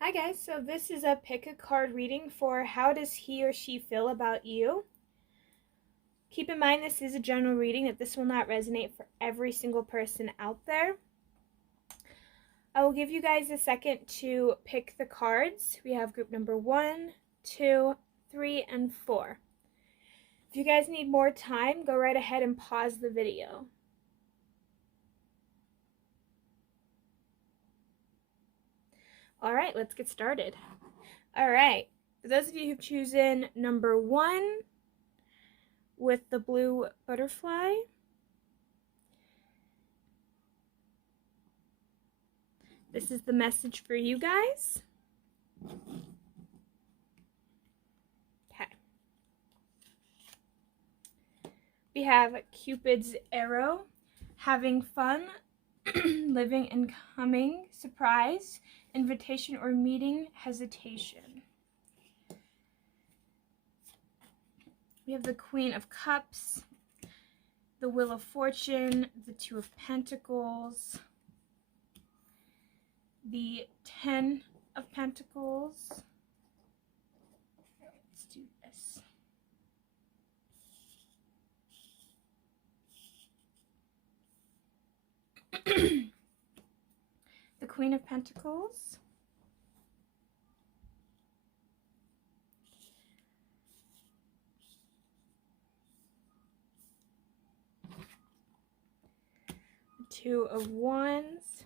Hi guys, so this is a pick a card reading for how does he or she feel about you. Keep in mind this is a general reading, that this will not resonate for every single person out there. I will give you guys a second to pick the cards. We have group number 1, 2, 3, and 4. If you guys need more time, go right ahead and pause the video. Alright, let's get started. Alright, for those of you who've chosen number 1 with the blue butterfly, this is the message for you guys. Okay. We have Cupid's arrow, having fun, living and coming, surprise, invitation or meeting, hesitation. We have the Queen of Cups, the Wheel of Fortune, the Two of Pentacles, the 10 of Pentacles. Let's do this. The Queen of Pentacles, the Two of Wands,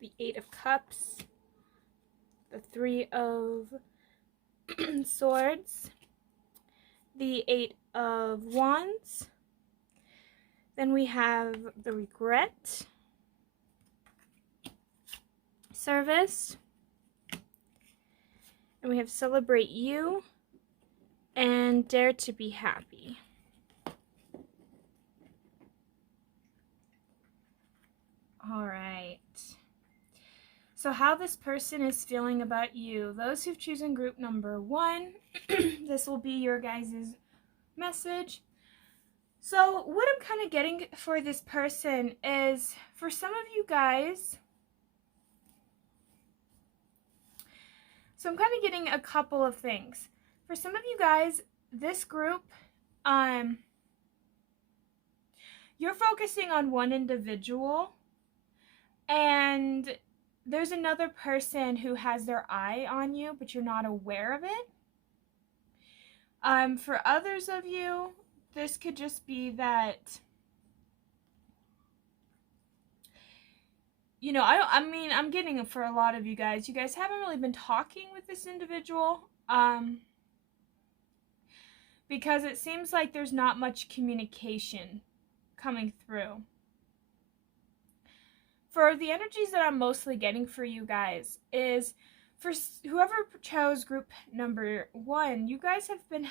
the Eight of Cups, the Three of Swords, the Eight of Wands. Then we have the Regret, Service, and we have Celebrate You and Dare to Be Happy. All right. So how this person is feeling about you. Those who've chosen group number 1, this will be your guys' message. So what I'm kind of getting for this person is, for some of you guys, so I'm kind of getting a couple of things. For some of you guys, this group, you're focusing on one individual, and there's another person who has their eye on you, but you're not aware of it. For others of you, this could just be that, you know, I'm getting it for a lot of you guys. You guys haven't really been talking with this individual, because it seems like there's not much communication coming through. For the energies that I'm mostly getting for you guys is, for whoever chose group number 1, you guys have been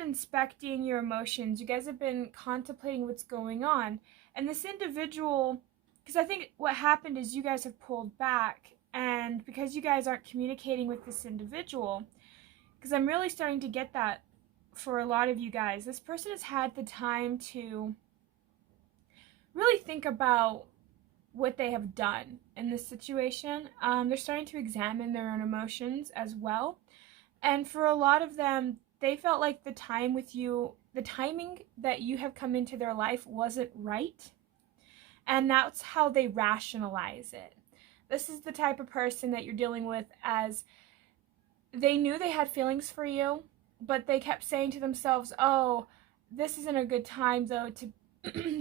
inspecting your emotions. You guys have been contemplating what's going on. And this individual, because I think what happened is you guys have pulled back, and because you guys aren't communicating with this individual, because I'm really starting to get that for a lot of you guys, this person has had the time to really think about what they have done in this situation. They're starting to examine their own emotions as well. And for a lot of them, they felt like the time with you, the timing that you have come into their life wasn't right. And that's how they rationalize it. This is the type of person that you're dealing with, as they knew they had feelings for you, but they kept saying to themselves, oh, this isn't a good time though to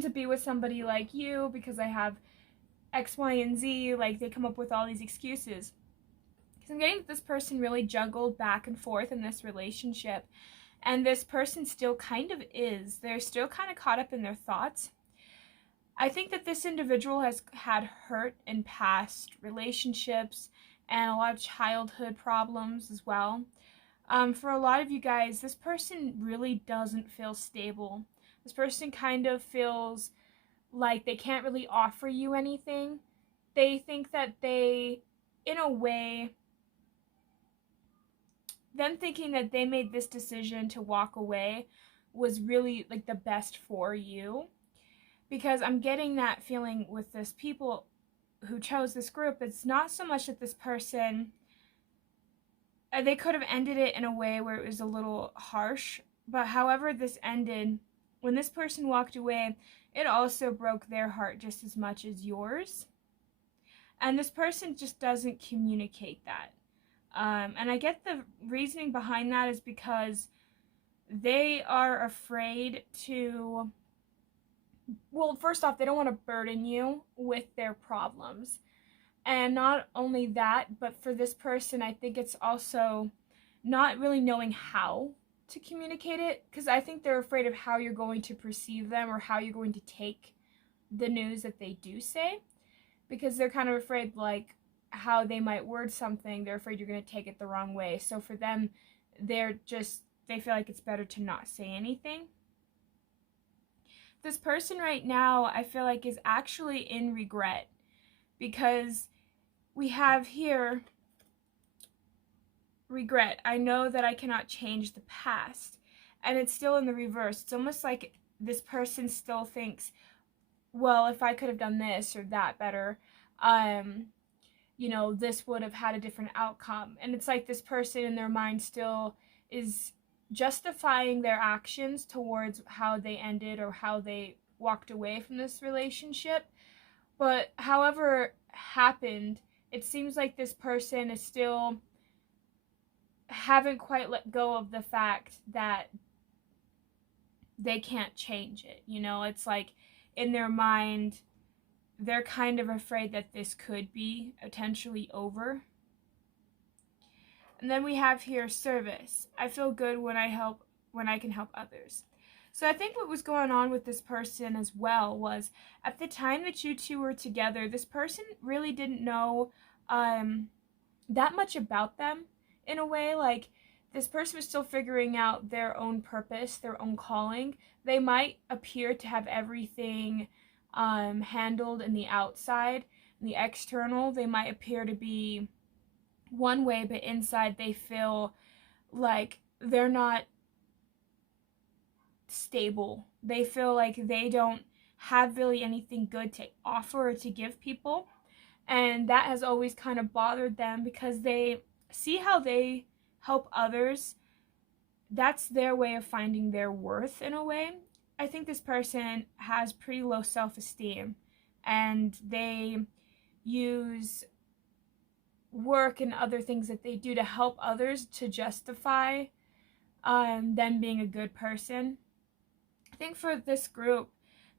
to be with somebody like you because I have X, Y, and Z. Like, they come up with all these excuses. Because I'm getting that this person really juggled back and forth in this relationship, and this person still kind of is. They're still kind of caught up in their thoughts. I think that this individual has had hurt in past relationships and a lot of childhood problems as well. For a lot of you guys, this person really doesn't feel stable. This person kind of feels like they can't really offer you anything. They think that they, in a way, them thinking that they made this decision to walk away was really like the best for you. Because I'm getting that feeling with this people who chose this group. It's not so much that this person, they could have ended it in a way where it was a little harsh, but however this ended, when this person walked away, it also broke their heart just as much as yours. And this person just doesn't communicate that. And I get the reasoning behind that is because they are afraid to, well, first off, they don't want to burden you with their problems. And not only that, but for this person, I think it's also not really knowing how to communicate it, because I think they're afraid of how you're going to perceive them or how you're going to take the news that they do say, because they're kind of afraid, like, how they might word something. They're afraid you're going to take it the wrong way. So for them, they feel like it's better to not say anything. This person right now, I feel like, is actually in regret, because we have here regret. I know that I cannot change the past. And it's still in the reverse. It's almost like this person still thinks, well, if I could have done this or that better, this would have had a different outcome. And it's like this person in their mind still is justifying their actions towards how they ended or how they walked away from this relationship. But however happened, it seems like this person is still haven't quite let go of the fact that they can't change it. It's like in their mind, they're kind of afraid that this could be potentially over. And then we have here service. I feel good when I can help others. So I think what was going on with this person as well was at the time that you two were together, this person really didn't know that much about them in a way. Like, this person was still figuring out their own purpose, their own calling. They might appear to have everything handled in the outside, in the external. They might appear to be one way, but inside they feel like they're not stable. They feel like they don't have really anything good to offer or to give people. And that has always kind of bothered them, because they see how they help others. That's their way of finding their worth in a way. I think this person has pretty low self-esteem, and they use work and other things that they do to help others to justify them being a good person. I think for this group,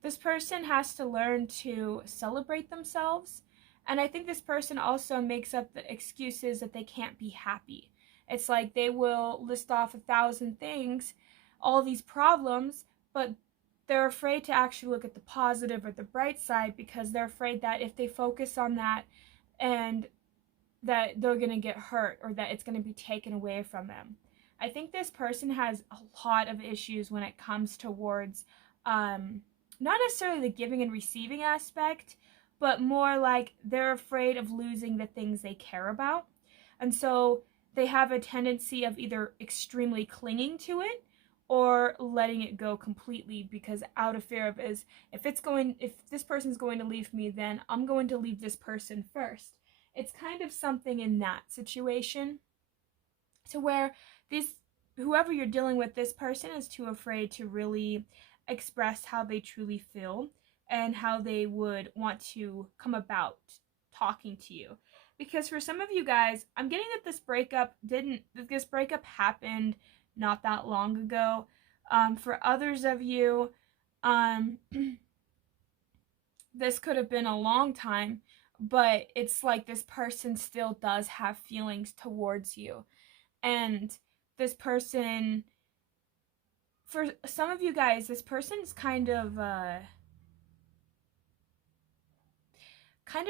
this person has to learn to celebrate themselves. And I think this person also makes up the excuses that they can't be happy. It's like they will list off 1,000 things, all these problems, but they're afraid to actually look at the positive or the bright side, because they're afraid that if they focus on that, and that they're going to get hurt, or that it's going to be taken away from them. I think this person has a lot of issues when it comes towards not necessarily the giving and receiving aspect, but more like they're afraid of losing the things they care about. And so they have a tendency of either extremely clinging to it or letting it go completely, because out of fear of if this person's going to leave me, then I'm going to leave this person first. It's kind of something in that situation, to where whoever you're dealing with, this person is too afraid to really express how they truly feel and how they would want to come about talking to you. Because for some of you guys, I'm getting that this breakup happened not that long ago. For others of you, this could have been a long time, but it's like this person still does have feelings towards you. And this person, for some of you guys, this person's kind of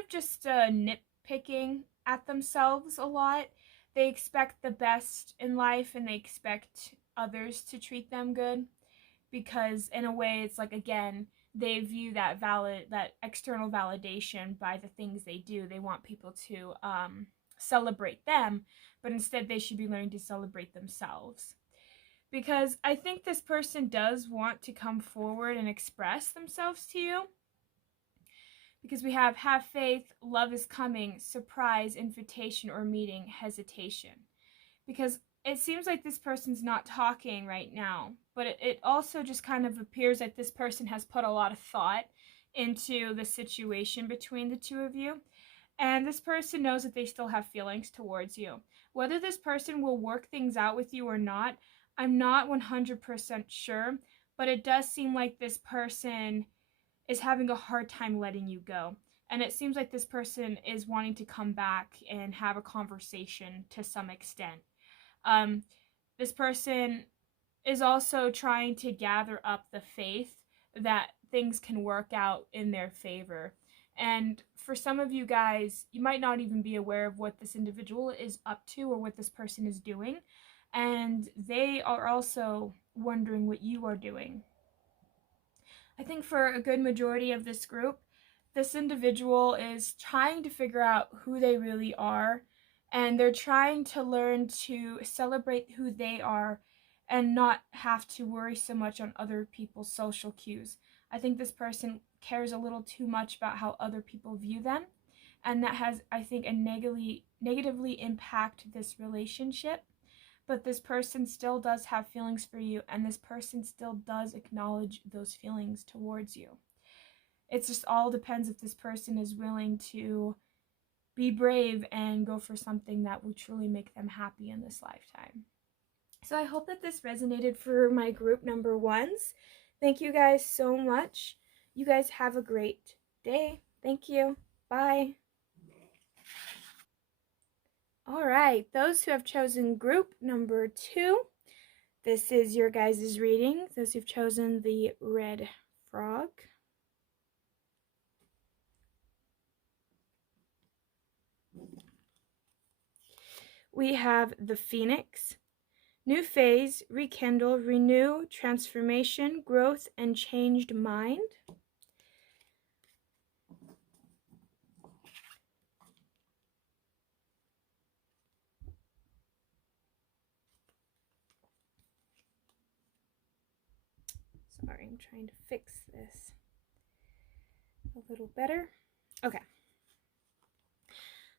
just nitpicking at themselves a lot. They expect the best in life, and they expect others to treat them good, because in a way it's like, again, they view that external validation by the things they do. They want people to celebrate them, but instead they should be learning to celebrate themselves. because I think this person does want to come forward and express themselves to you. Because we have faith, love is coming, surprise, invitation or meeting, hesitation. Because it seems like this person's not talking right now, but it also just kind of appears that this person has put a lot of thought into the situation between the two of you. And this person knows that they still have feelings towards you. Whether this person will work things out with you or not, I'm not 100% sure, but it does seem like this person is having a hard time letting you go. And it seems like this person is wanting to come back and have a conversation to some extent. This person is also trying to gather up the faith that things can work out in their favor. And for some of you guys, you might not even be aware of what this individual is up to or what this person is doing. And they are also wondering what you are doing. I think for a good majority of this group, this individual is trying to figure out who they really are, and they're trying to learn to celebrate who they are and not have to worry so much on other people's social cues. I think this person cares a little too much about how other people view them, and that has, I think, a negatively impact this relationship. But this person still does have feelings for you, and this person still does acknowledge those feelings towards you. It just all depends if this person is willing to be brave and go for something that will truly make them happy in this lifetime. So I hope that this resonated for my group number ones. Thank you guys so much. You guys have a great day. Thank you. Bye. All right, those who have chosen group number 2, this is your guys' reading. Those who've chosen the red frog. We have the phoenix. New phase, rekindle, renew, transformation, growth, and changed mind. Sorry, I'm trying to fix this a little better. Okay.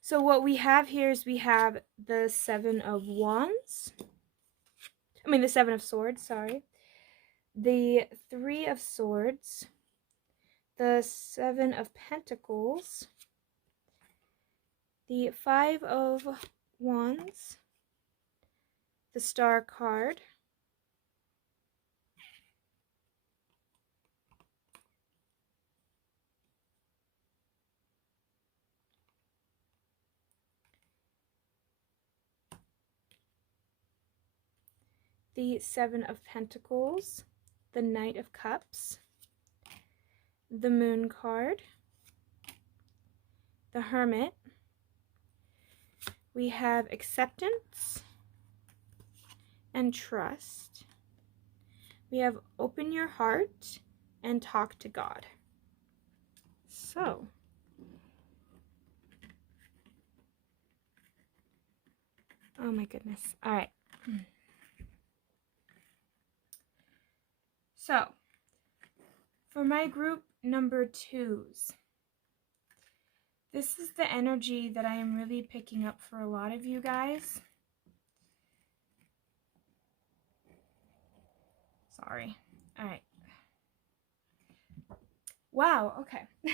So what we have here is we have the 7 of wands. The 7 of swords, sorry. The 3 of swords. The 7 of pentacles. The 5 of wands. The star card. The 7 of pentacles. The Knight of Cups. The Moon card. The Hermit. We have acceptance and trust. We have open your heart and talk to God. So, oh my goodness. All right. So, for my group number 2s, this is the energy that I am really picking up for a lot of you guys. Sorry. All right. Wow, okay. I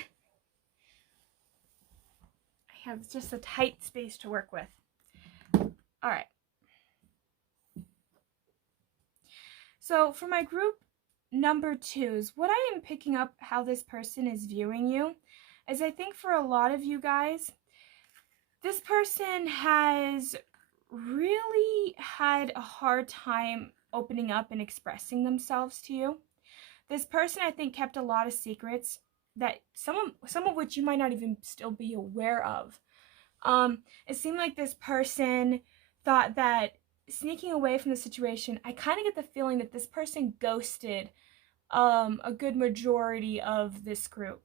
have just a tight space to work with. All right. So for my group number 2s, what I am picking up how this person is viewing you is, I think for a lot of you guys, this person has really had a hard time opening up and expressing themselves to you. This person, I think, kept a lot of secrets that some of which you might not even still be aware of. It seemed like this person thought that sneaking away from the situation, I kind of get the feeling that this person ghosted a good majority of this group.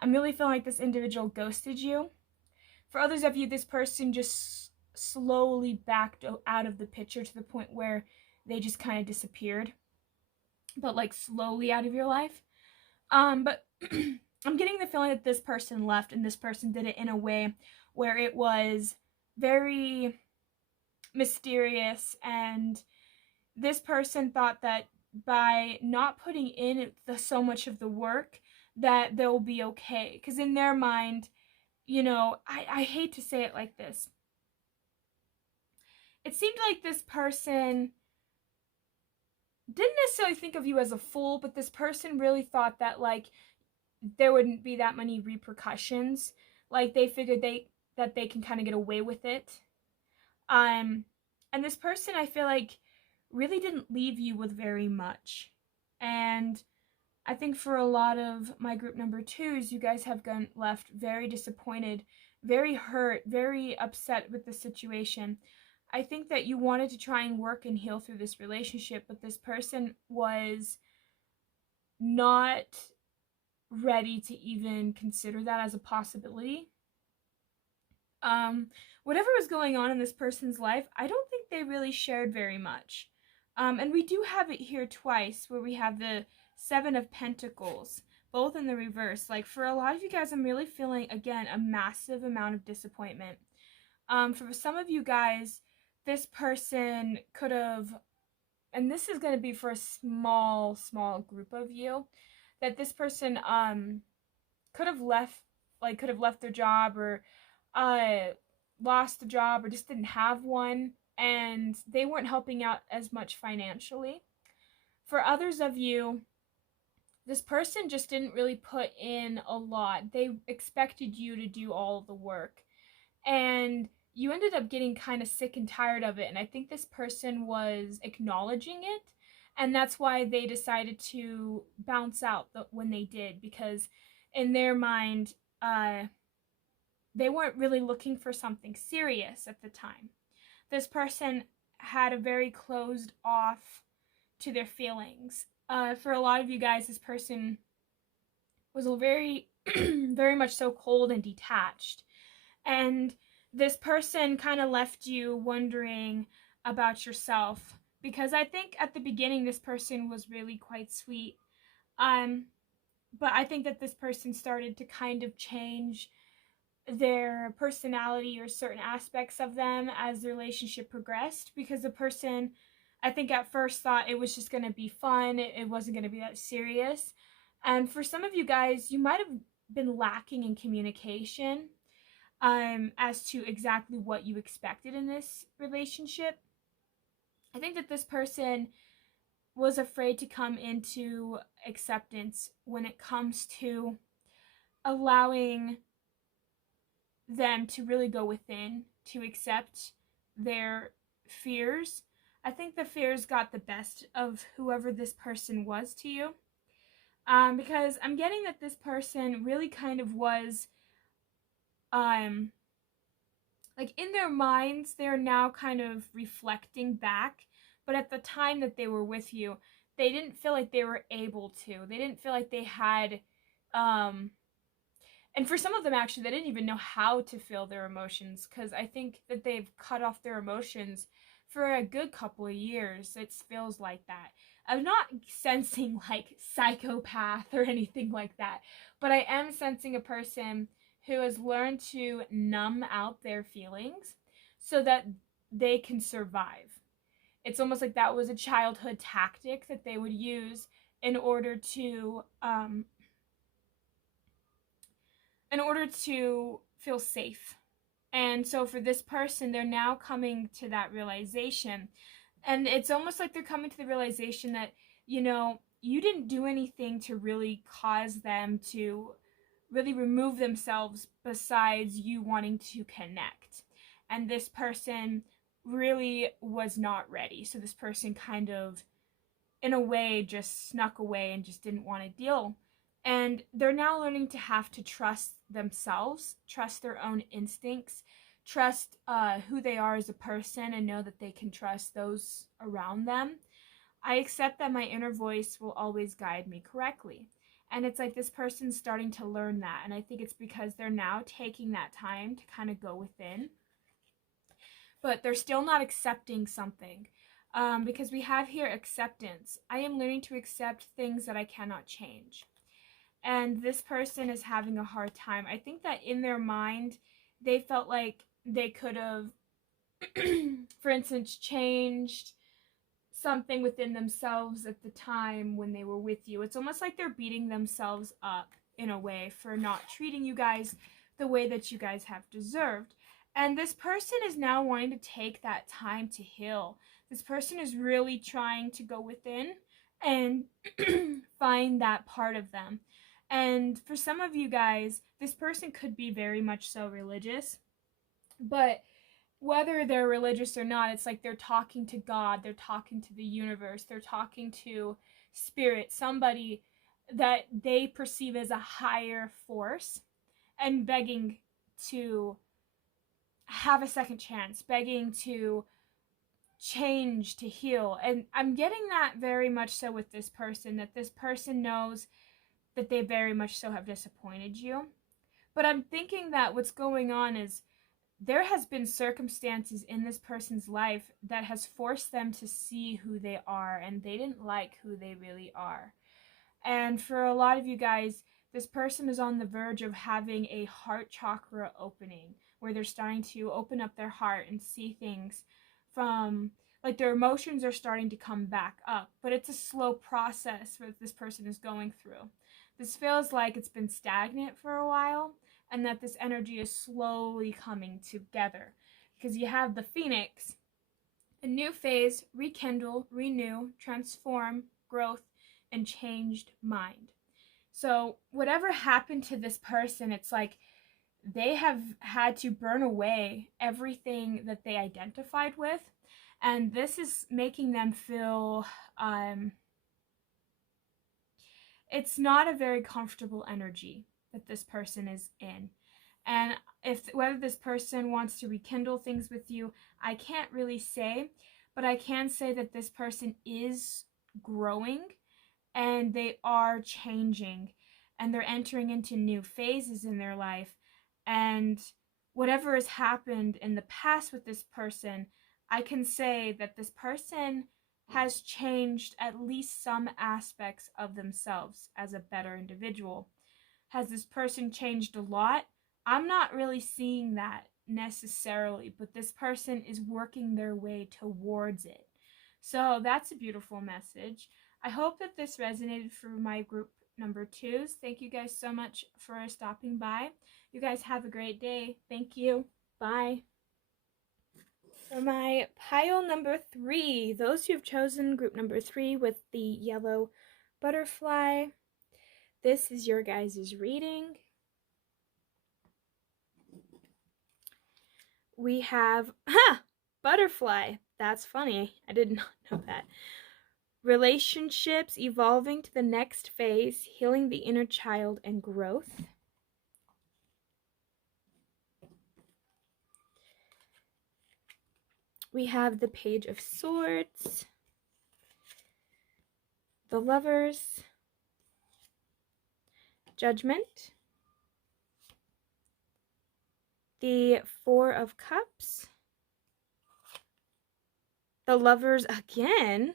I'm really feeling like this individual ghosted you. For others of you, this person just slowly backed out of the picture to the point where they just kind of disappeared, but like slowly out of your life. But I'm getting the feeling that this person left, and this person did it in a way where it was very mysterious, and this person thought that by not putting in so much of the work that they'll be okay. Because in their mind, you know, I hate to say it like this. It seemed like this person didn't necessarily think of you as a fool, but this person really thought that, like, there wouldn't be that many repercussions. Like, they figured that they can kind of get away with it. And this person, I feel like, really didn't leave you with very much. And I think for a lot of my group number 2s, you guys have left very disappointed, very hurt, very upset with the situation. I think that you wanted to try and work and heal through this relationship, but this person was not ready to even consider that as a possibility. Whatever was going on in this person's life, I don't think they really shared very much. And we do have it here twice, where we have the 7 of Pentacles, both in the reverse. Like, for a lot of you guys, I'm really feeling, again, a massive amount of disappointment. For some of you guys, this person could have, and this is going to be for a small group of you, that this person could have left their job, or lost a job, or just didn't have one, and they weren't helping out as much financially. For others of you, this person just didn't really put in a lot. They expected you to do all of the work, and you ended up getting kind of sick and tired of it. And I think this person was acknowledging it, and that's why they decided to bounce out when they did, because in their mind, they weren't really looking for something serious at the time. This person had a very closed off to their feelings. For a lot of you guys, this person was very, very much so cold and detached. And this person kind of left you wondering about yourself, because I think at the beginning this person was really quite sweet. But I think that this person started to kind of change their personality or certain aspects of them as the relationship progressed, because the person, I think, at first thought it was just going to be fun, it wasn't going to be that serious. And for some of you guys, you might have been lacking in communication as to exactly what you expected in this relationship. I think that this person was afraid to come into acceptance when it comes to allowing them to really go within, to accept their fears. I think the fears got the best of whoever this person was to you. Because I'm getting that this person really kind of was, like, in their minds, they're now kind of reflecting back, but at the time that they were with you, they didn't feel like they were able to. They didn't feel like they had, and for some of them, actually, they didn't even know how to feel their emotions, because I think that they've cut off their emotions for a good couple of years. It feels like that. I'm not sensing, like, psychopath or anything like that, but I am sensing a person who has learned to numb out their feelings so that they can survive. It's almost like that was a childhood tactic that they would use in order to feel safe. And so for this person, they're now coming to that realization. And it's almost like they're coming to the realization that, you know, you didn't do anything to really cause them to really remove themselves besides you wanting to connect. And this person really was not ready. So this person kind of, in a way, just snuck away and just didn't want to deal. And they're now learning to have to trust themselves, trust their own instincts, trust who they are as a person, and know that they can trust those around them. I accept that my inner voice will always guide me correctly. And it's like this person's starting to learn that. And I think it's because they're now taking that time to kind of go within. But they're still not accepting something. because we have here acceptance. I am learning to accept things that I cannot change. And this person is having a hard time. I think that in their mind, they felt like they could have, for instance, changed something within themselves at the time when they were with you. It's almost like they're beating themselves up in a way for not treating you guys the way that you guys have deserved. And this person is now wanting to take that time to heal. This person is really trying to go within and find that part of them. And for some of you guys, this person could be very much so religious, but whether they're religious or not, it's like they're talking to God, they're talking to the universe, they're talking to spirit, somebody that they perceive as a higher force, and begging to have a second chance, begging to change, to heal. And I'm getting that very much so with this person, that this person knows that they very much so have disappointed you. But I'm thinking that what's going on is there has been circumstances in this person's life that has forced them to see who they are, and they didn't like who they really are. And for a lot of you guys, this person is on the verge of having a heart chakra opening, where they're starting to open up their heart and see things from, like, their emotions are starting to come back up. But it's a slow process that this person is going through. This feels like it's been stagnant for a while, and that this energy is slowly coming together. Because you have the Phoenix, a new phase, rekindle, renew, transform, growth, and changed mind. So whatever happened to this person, it's like they have had to burn away everything that they identified with. And this is making them feel, it's not a very comfortable energy that this person is in. And whether this person wants to rekindle things with you, I can't really say, but I can say that this person is growing and they are changing, and they're entering into new phases in their life. And whatever has happened in the past with this person, I can say that this person has changed at least some aspects of themselves as a better individual. Has this person changed a lot? I'm not really seeing that necessarily, but this person is working their way towards it. So that's a beautiful message. I hope that this resonated for my group number 2s. Thank you guys so much for stopping by. You guys have a great day. Thank you. Bye. For my pile number 3, those who have chosen group number 3 with the yellow butterfly, this is your guys' reading. We have, butterfly. That's funny. I did not know that. Relationships evolving to the next phase, healing the inner child and growth. We have the Page of Swords, the Lovers, Judgment, the Four of Cups, the Lovers again.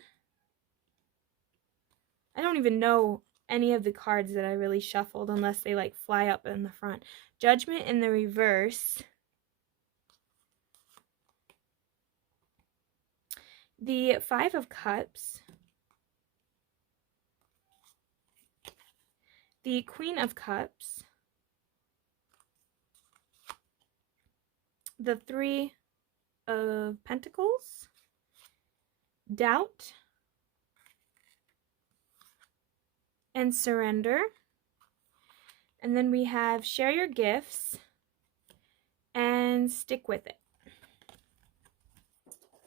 I don't even know any of the cards that I really shuffled unless they like fly up in the front. Judgment in the reverse. The Five of Cups. The Queen of Cups. The Three of Pentacles. Doubt. And Surrender. And then we have Share Your Gifts and Stick With It.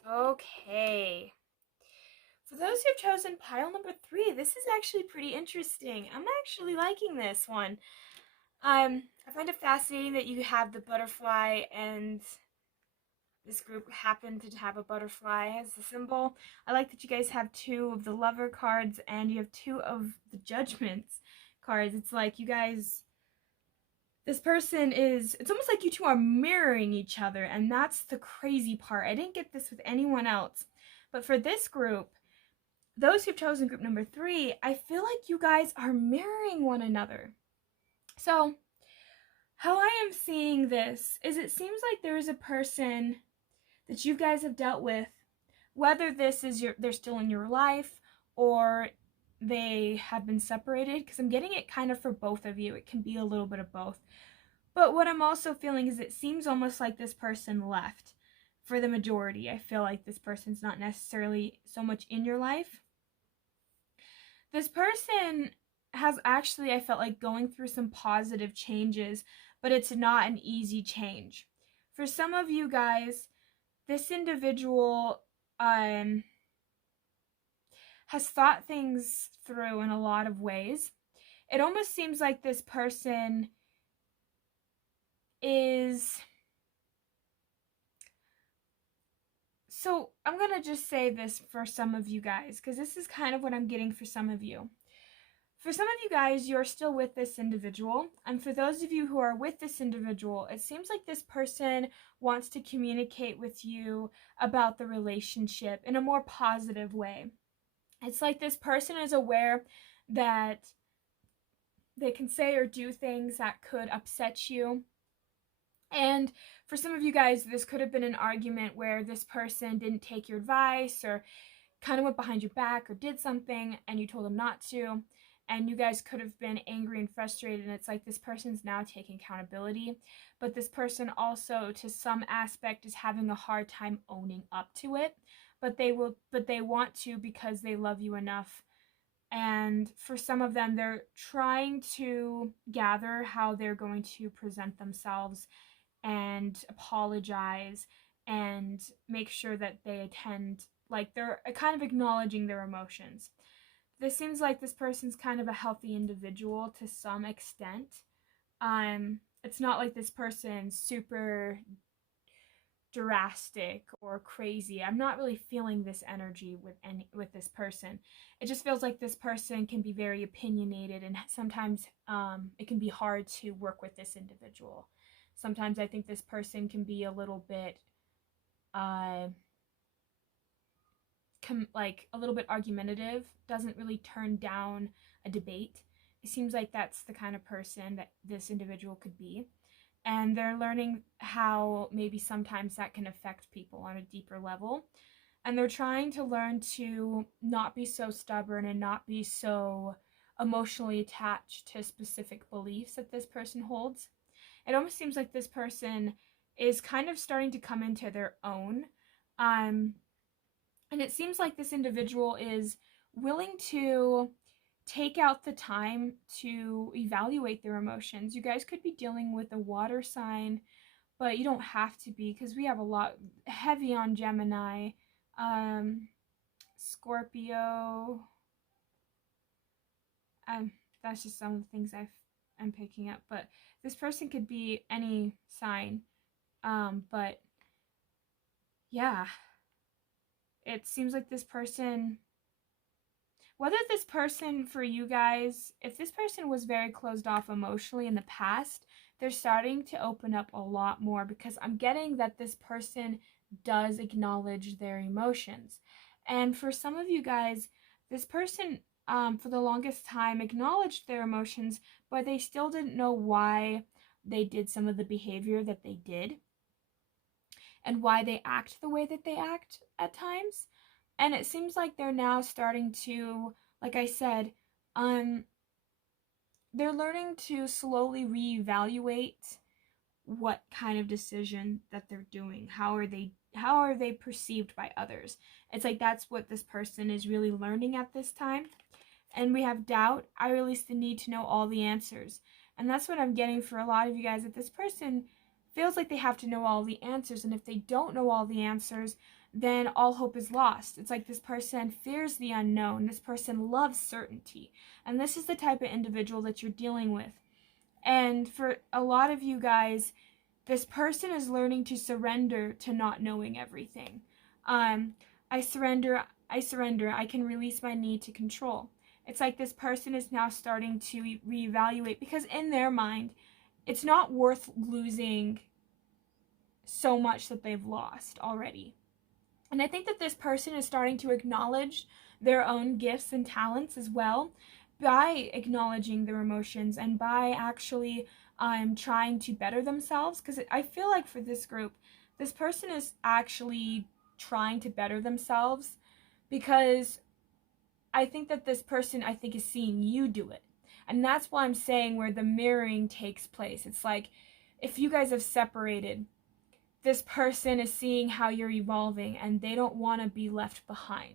Okay. For those who've chosen pile number 3, this is actually pretty interesting. I'm actually liking this one. I find it fascinating that you have the butterfly, and this group happened to have a butterfly as the symbol. I like that you guys have 2 of the Lover cards and you have 2 of the Judgments cards. It's like you guys, this person is, it's almost like you 2 are mirroring each other, and that's the crazy part. I didn't get this with anyone else, But for this group, those who've chosen group number 3, I feel like you guys are mirroring one another. So how I am seeing this is it seems like there is a person that you guys have dealt with, whether this is they're still in your life or they have been separated, because I'm getting it kind of for both of you. It can be a little bit of both. But what I'm also feeling is it seems almost like this person left for the majority. I feel like this person's not necessarily so much in your life. This person has actually, I felt like, going through some positive changes, but it's not an easy change. For some of you guys, this individual has thought things through in a lot of ways. It almost seems like this person is... So I'm going to just say this for some of you guys, because this is kind of what I'm getting for some of you. For some of you guys, you're still with this individual. And for those of you who are with this individual, it seems like this person wants to communicate with you about the relationship in a more positive way. It's like this person is aware that they can say or do things that could upset you. And for some of you guys, this could have been an argument where this person didn't take your advice or kind of went behind your back or did something and you told them not to. And you guys could have been angry and frustrated, and it's like this person's now taking accountability. But this person also, to some aspect, is having a hard time owning up to it. But they want to because they love you enough. And for some of them, they're trying to gather how they're going to present themselves and apologize and make sure that they attend, like they're kind of acknowledging their emotions. This seems like this person's kind of a healthy individual to some extent. It's not like this person's super drastic or crazy. I'm not really feeling this energy with this person. It just feels like this person can be very opinionated, and sometimes it can be hard to work with this individual. Sometimes I think this person can be a little bit a little bit argumentative, doesn't really turn down a debate. It seems like that's the kind of person that this individual could be. And they're learning how maybe sometimes that can affect people on a deeper level. And they're trying to learn to not be so stubborn and not be so emotionally attached to specific beliefs that this person holds. It almost seems like this person is kind of starting to come into their own. And it seems like this individual is willing to take out the time to evaluate their emotions. You guys could be dealing with a water sign, but you don't have to be, because we have a lot heavy on Gemini, Scorpio. That's just some of the things I'm picking up. But this person could be any sign. But yeah, it seems like this person, whether this person for you guys, if this person was very closed off emotionally in the past, they're starting to open up a lot more, because I'm getting that this person does acknowledge their emotions. And for some of you guys, this person for the longest time acknowledged their emotions, but they still didn't know why they did some of the behavior that they did and why they act the way that they act at times. And it seems like they're now starting to, like I said, they're learning to slowly reevaluate what kind of decision that they're doing. How are they perceived by others? It's like that's what this person is really learning at this time. And we have doubt. I release the need to know all the answers. And that's what I'm getting for a lot of you guys, that this person feels like they have to know all the answers. And if they don't know all the answers, then all hope is lost. It's like this person fears the unknown. This person loves certainty. And this is the type of individual that you're dealing with. And for a lot of you guys, this person is learning to surrender to not knowing everything. I surrender. I can release my need to control. It's like this person is now starting to reevaluate, because in their mind, it's not worth losing so much that they've lost already. And I think that this person is starting to acknowledge their own gifts and talents as well by acknowledging their emotions and by actually trying to better themselves. Because I feel like for this group, this person is actually trying to better themselves, because I think that this person, I think, is seeing you do it. And that's why I'm saying where the mirroring takes place. It's like if you guys have separated, this person is seeing how you're evolving and they don't want to be left behind.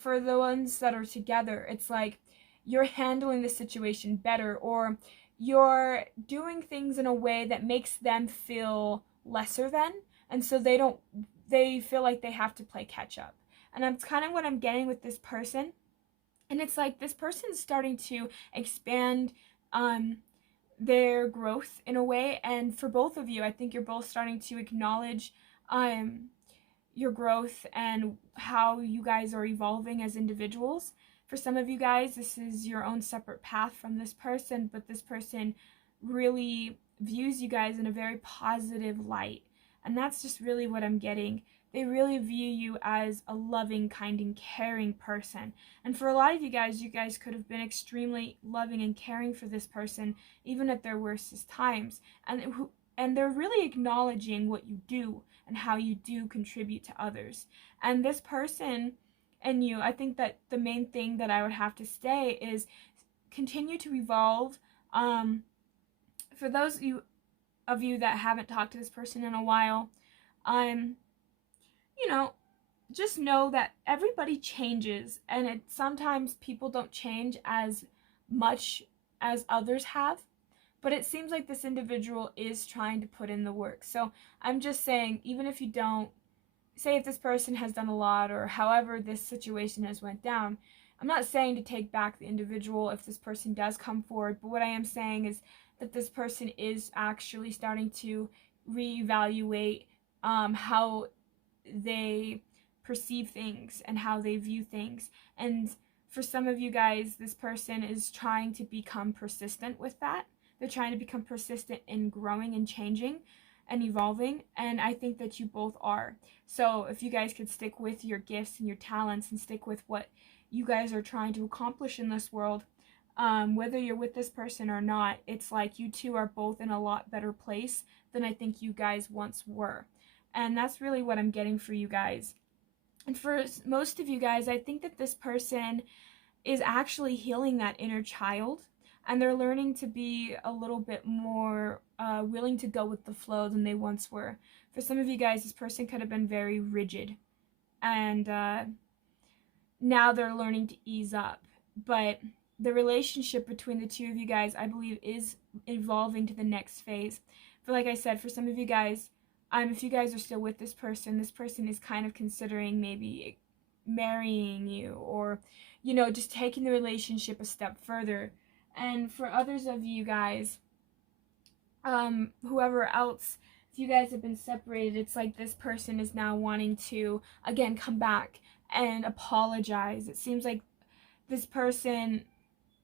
For the ones that are together, it's like you're handling the situation better, or you're doing things in a way that makes them feel lesser than, and so they feel like they have to play catch up. And that's kind of what I'm getting with this person. And it's like this person's starting to expand their growth in a way. And for both of you, I think you're both starting to acknowledge your growth and how you guys are evolving as individuals. For some of you guys, this is your own separate path from this person, but this person really views you guys in a very positive light. And that's just really what I'm getting. They really view you as a loving, kind, and caring person. And for a lot of you guys could have been extremely loving and caring for this person, even at their worstest times. And they're really acknowledging what you do and how you do contribute to others. And this person and you, I think that the main thing that I would have to say is continue to evolve. For those of you that haven't talked to this person in a while, just know that everybody changes, and sometimes people don't change as much as others have, but it seems like this individual is trying to put in the work. So I'm just saying, even if you don't, say if this person has done a lot or however this situation has went down, I'm not saying to take back the individual if this person does come forward, but what I am saying is that this person is actually starting to reevaluate how they perceive things and how they view things. And for some of you guys, this person is trying to become persistent with that. They're trying to become persistent in growing and changing and evolving, and I think that you both are. So if you guys could stick with your gifts and your talents and stick with what you guys are trying to accomplish in this world, whether you're with this person or not, it's like you two are both in a lot better place than I think you guys once were. And that's really what I'm getting for you guys. And for most of you guys, I think that this person is actually healing that inner child, and they're learning to be a little bit more willing to go with the flow than they once were. For some of you guys, this person could have been very rigid, and now they're learning to ease up. But the relationship between the two of you guys, I believe, is evolving to the next phase. For like I said, for some of you guys, if you guys are still with this person is kind of considering maybe marrying you, or just taking the relationship a step further. And for others of you guys, whoever else, if you guys have been separated, it's like this person is now wanting to again come back and apologize. It seems like this person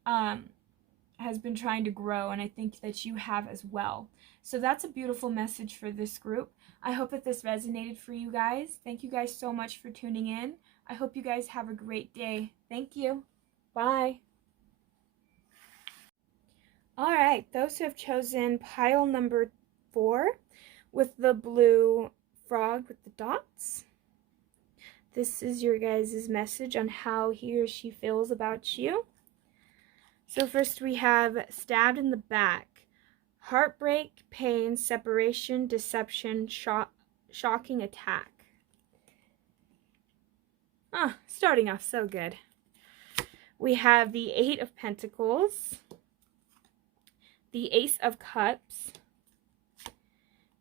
has been trying to grow, and I think that you have as well. So that's a beautiful message for this group. I hope that this resonated for you guys. Thank you guys so much for tuning in. I hope you guys have a great day. Thank you. Bye. All right, those who have chosen pile number 4 with the blue frog with the dots, this is your guys' message on how he or she feels about you. So first we have stabbed in the back. Heartbreak, pain, separation, deception, shocking attack. Starting off so good. We have the 8 of Pentacles, the Ace of Cups,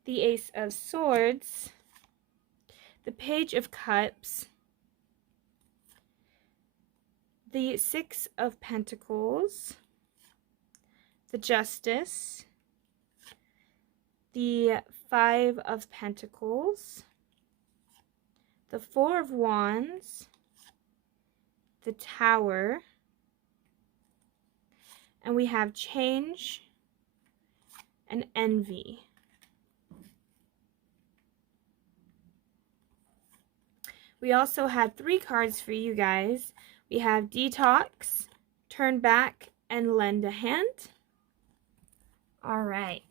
the Ace of Swords, the Page of Cups, the 6 of Pentacles, the Justice, the 5 of Pentacles, the 4 of Wands, the Tower, and we have change and envy. We also had 3 cards for you guys. We have Detox, Turn Back, and Lend a Hand. All right.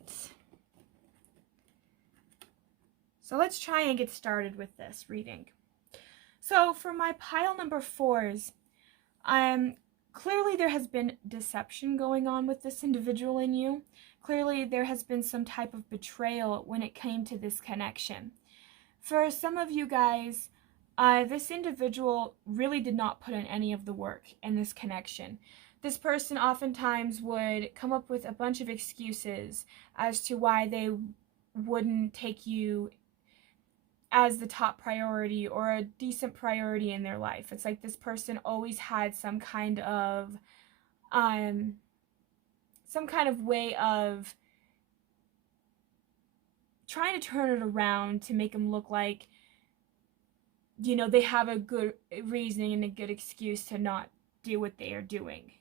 So let's try and get started with this reading. So for my pile number 4s, clearly there has been deception going on with this individual in you. Clearly there has been some type of betrayal when it came to this connection. For some of you guys, this individual really did not put in any of the work in this connection. This person oftentimes would come up with a bunch of excuses as to why they wouldn't take you as the top priority or a decent priority in their life. It's like this person always had some kind of way of trying to turn it around to make them look like, you know, they have a good reasoning and a good excuse to not do what they are doing,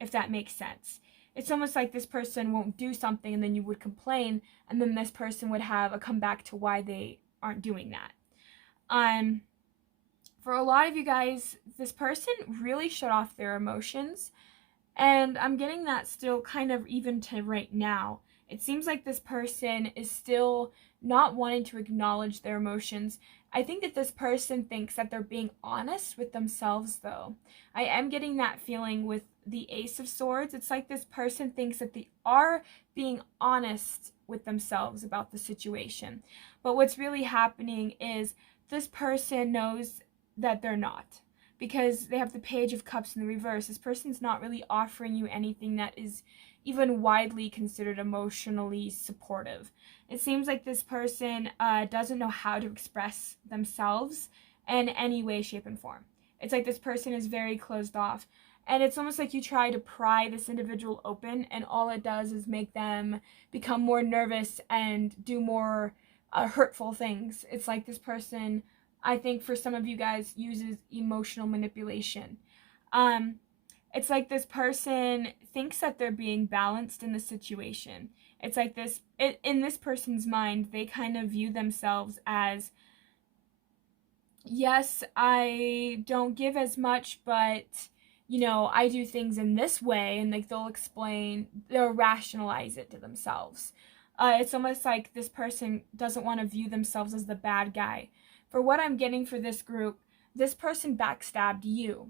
if that makes sense. It's almost like this person won't do something and then you would complain, and then this person would have a comeback to why they aren't doing that. For a lot of you guys, this person really shut off their emotions, and I'm getting that still kind of even to right now. It seems like this person is still not wanting to acknowledge their emotions. I think that this person thinks that they're being honest with themselves, though. I am getting that feeling with the Ace of Swords. It's like this person thinks that they are being honest with themselves about the situation. But what's really happening is this person knows that they're not, because they have the Page of Cups in the reverse. This person's not really offering you anything that is even widely considered emotionally supportive. It seems like this person doesn't know how to express themselves in any way, shape, and form. It's like this person is very closed off. And it's almost like you try to pry this individual open, and all it does is make them become more nervous and do more hurtful things. It's like this person, I think for some of you guys, uses emotional manipulation. It's like this person thinks that they're being balanced in the situation. It's like this, in this person's mind, they kind of view themselves as, yes, I don't give as much, but, you know, I do things in this way, and like they'll rationalize it to themselves. It's almost like this person doesn't want to view themselves as the bad guy. For what I'm getting for this group, this person backstabbed you.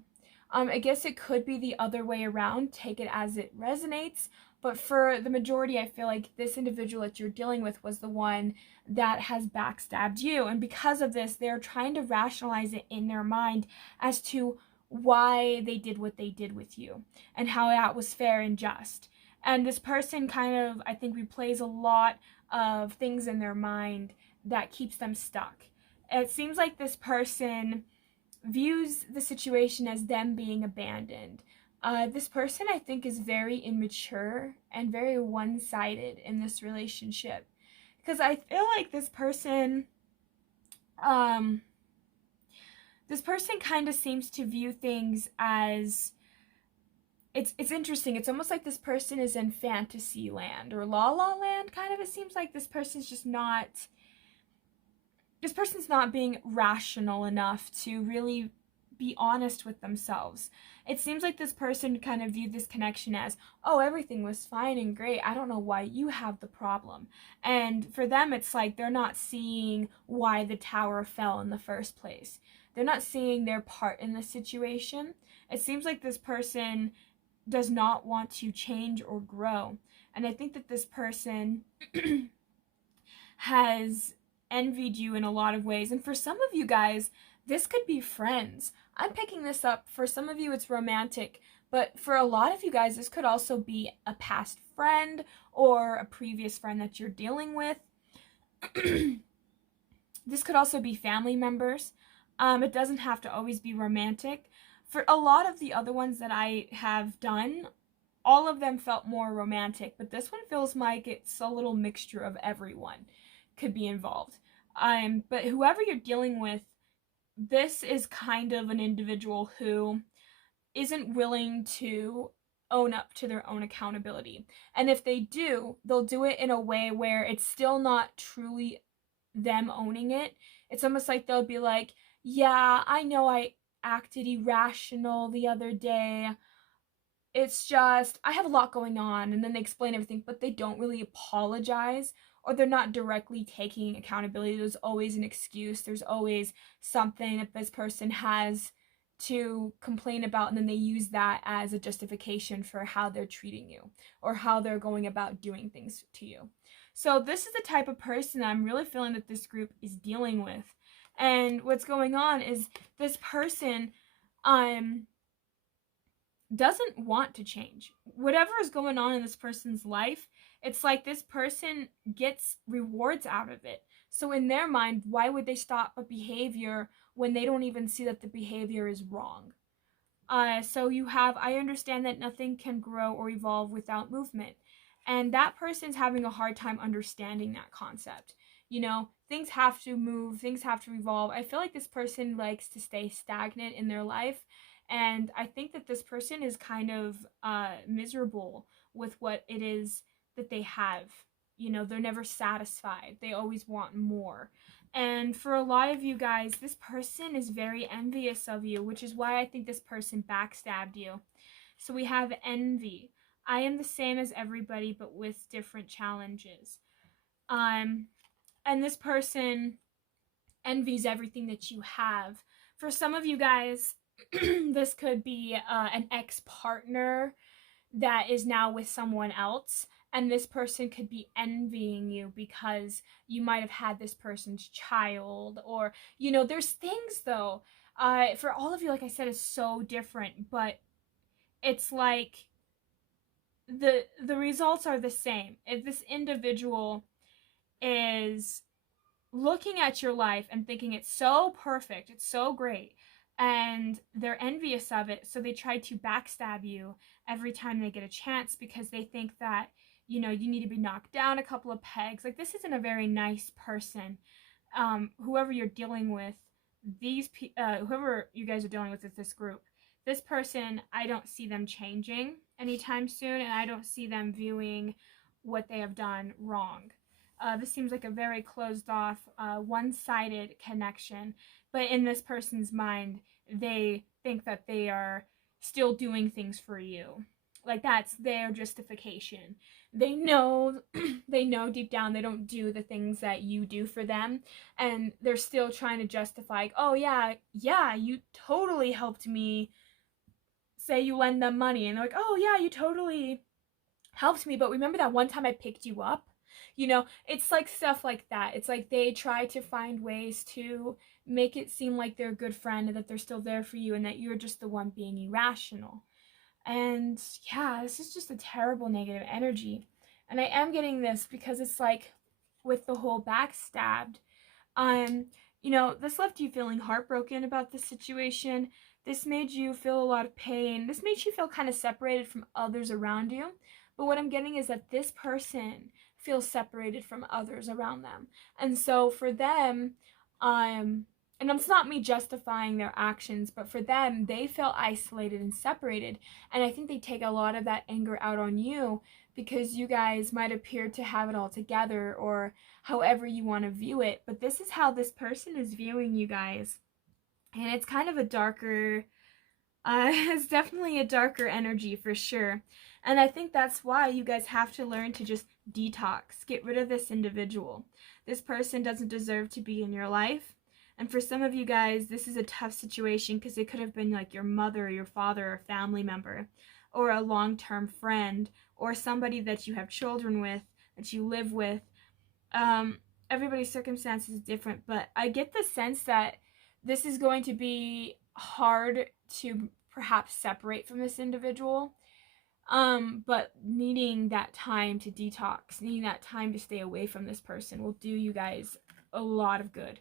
I guess it could be the other way around, take it as it resonates, but for the majority, I feel like this individual that you're dealing with was the one that has backstabbed you, and because of this, they're trying to rationalize it in their mind as to why they did what they did with you, and how that was fair and just. And this person kind of, I think, replays a lot of things in their mind that keeps them stuck. It seems like this person views the situation as them being abandoned. This person, I think, is very immature and very one-sided in this relationship, because I feel like this person kind of seems to view things as, it's interesting. It's almost like this person is in fantasy land or la la land, kind of. It seems like this person's not being rational enough to really be honest with themselves. It seems like this person kind of viewed this connection as, oh, everything was fine and great, I don't know why you have the problem. And for them, it's like they're not seeing why the tower fell in the first place. They're not seeing their part in the situation. It seems like this person does not want to change or grow. And I think that this person has envied you in a lot of ways. And for some of you guys, this could be friends. I'm picking this up. For some of you, it's romantic. But for a lot of you guys, this could also be a past friend or a previous friend that you're dealing with. This could also be family members. It doesn't have to always be romantic. For a lot of the other ones that I have done, all of them felt more romantic. But this one feels like it's a little mixture of everyone could be involved. But whoever you're dealing with, this is kind of an individual who isn't willing to own up to their own accountability. And if they do, they'll do it in a way where it's still not truly them owning it. It's almost like they'll be like, yeah, I know I acted irrational the other day. It's just, I have a lot going on. And then they explain everything, but they don't really apologize, or they're not directly taking accountability. There's always an excuse, there's always something that this person has to complain about, and then they use that as a justification for how they're treating you or how they're going about doing things to you. So this is the type of person that I'm really feeling that this group is dealing with. And what's going on is this person doesn't want to change. Whatever is going on in this person's life, it's like this person gets rewards out of it. So in their mind, why would they stop a behavior when they don't even see that the behavior is wrong? So you have, I understand that nothing can grow or evolve without movement. And that person's having a hard time understanding that concept. You know, things have to move, things have to evolve. I feel like this person likes to stay stagnant in their life. And I think that this person is kind of miserable with what it is that they have. You know, they're never satisfied, they always want more. And for a lot of you guys, this person is very envious of you, which is why I think this person backstabbed you. So we have envy. I am the same as everybody, but with different challenges. And this person envies everything that you have. For some of you guys, this could be an ex-partner that is now with someone else, and this person could be envying you because you might have had this person's child, or you know, there's things though, for all of you, like I said, is so different, but it's like the results are the same. If this individual is looking at your life and thinking it's so perfect, it's so great, and they're envious of it, so they try to backstab you every time they get a chance because they think that, you know, you need to be knocked down a couple of pegs. Like, this isn't a very nice person. Whoever you're dealing with, whoever you guys are dealing with this group, this person, I don't see them changing anytime soon, and I don't see them viewing what they have done wrong. This seems like a very closed off, one-sided connection, but in this person's mind, they think that they are still doing things for you. Like, that's their justification. They know, they know deep down they don't do the things that you do for them, and they're still trying to justify, oh yeah, you totally helped me. Say you lend them money, and they're like, oh yeah, you totally helped me, but remember that one time I picked you up? You know, it's like stuff like that. It's like they try to find ways to make it seem like they're a good friend and that they're still there for you and that you're just the one being irrational. And yeah, this is just a terrible negative energy. And I am getting this because it's like with the whole backstabbed, um, you know, this left you feeling heartbroken about the situation. This made you feel a lot of pain. This made you feel kind of separated from others around you. But what I'm getting is that this person feels separated from others around them. And so for them, and it's not me justifying their actions, but for them, they felt isolated and separated. And I think they take a lot of that anger out on you because you guys might appear to have it all together, or however you want to view it. But this is how this person is viewing you guys. And it's kind of a darker, it's definitely a darker energy for sure. And I think that's why you guys have to learn to just detox, get rid of this individual. This person doesn't deserve to be in your life. And for some of you guys, this is a tough situation because it could have been like your mother or your father or a family member or a long-term friend or somebody that you have children with, that you live with. Everybody's circumstance is different, but I get the sense that this is going to be hard to perhaps separate from this individual. But needing that time to detox, needing that time to stay away from this person will do you guys a lot of good.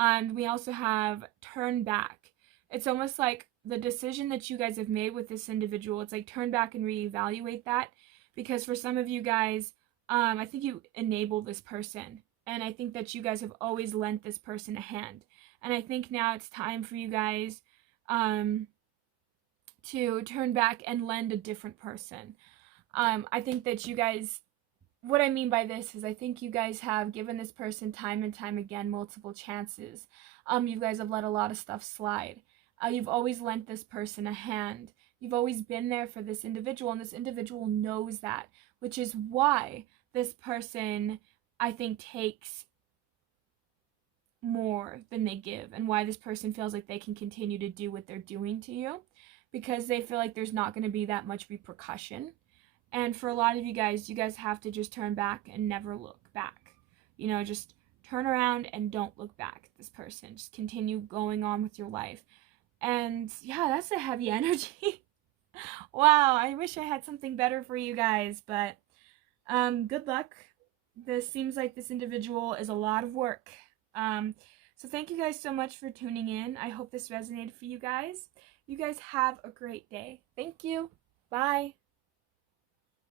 And we also have turn back. It's almost like the decision that you guys have made with this individual, it's like turn back and reevaluate that. Because for some of you guys, I think you enable this person. And I think that you guys have always lent this person a hand. And I think now it's time for you guys to turn back and lend a different person. I think that you guys what I mean by this is I think you guys have given this person time and time again multiple chances. You guys have let a lot of stuff slide. You've always lent this person a hand. You've always been there for this individual, and this individual knows that, which is why this person, I think, takes more than they give, and why this person feels like they can continue to do what they're doing to you, because they feel like there's not going to be that much repercussion. And for a lot of you guys have to just turn back and never look back. You know, just turn around and don't look back at this person. Just continue going on with your life. And yeah, that's a heavy energy. Wow, I wish I had something better for you guys, but good luck. This seems like this individual is a lot of work. So thank you guys so much for tuning in. I hope this resonated for you guys. You guys have a great day. Thank you. Bye.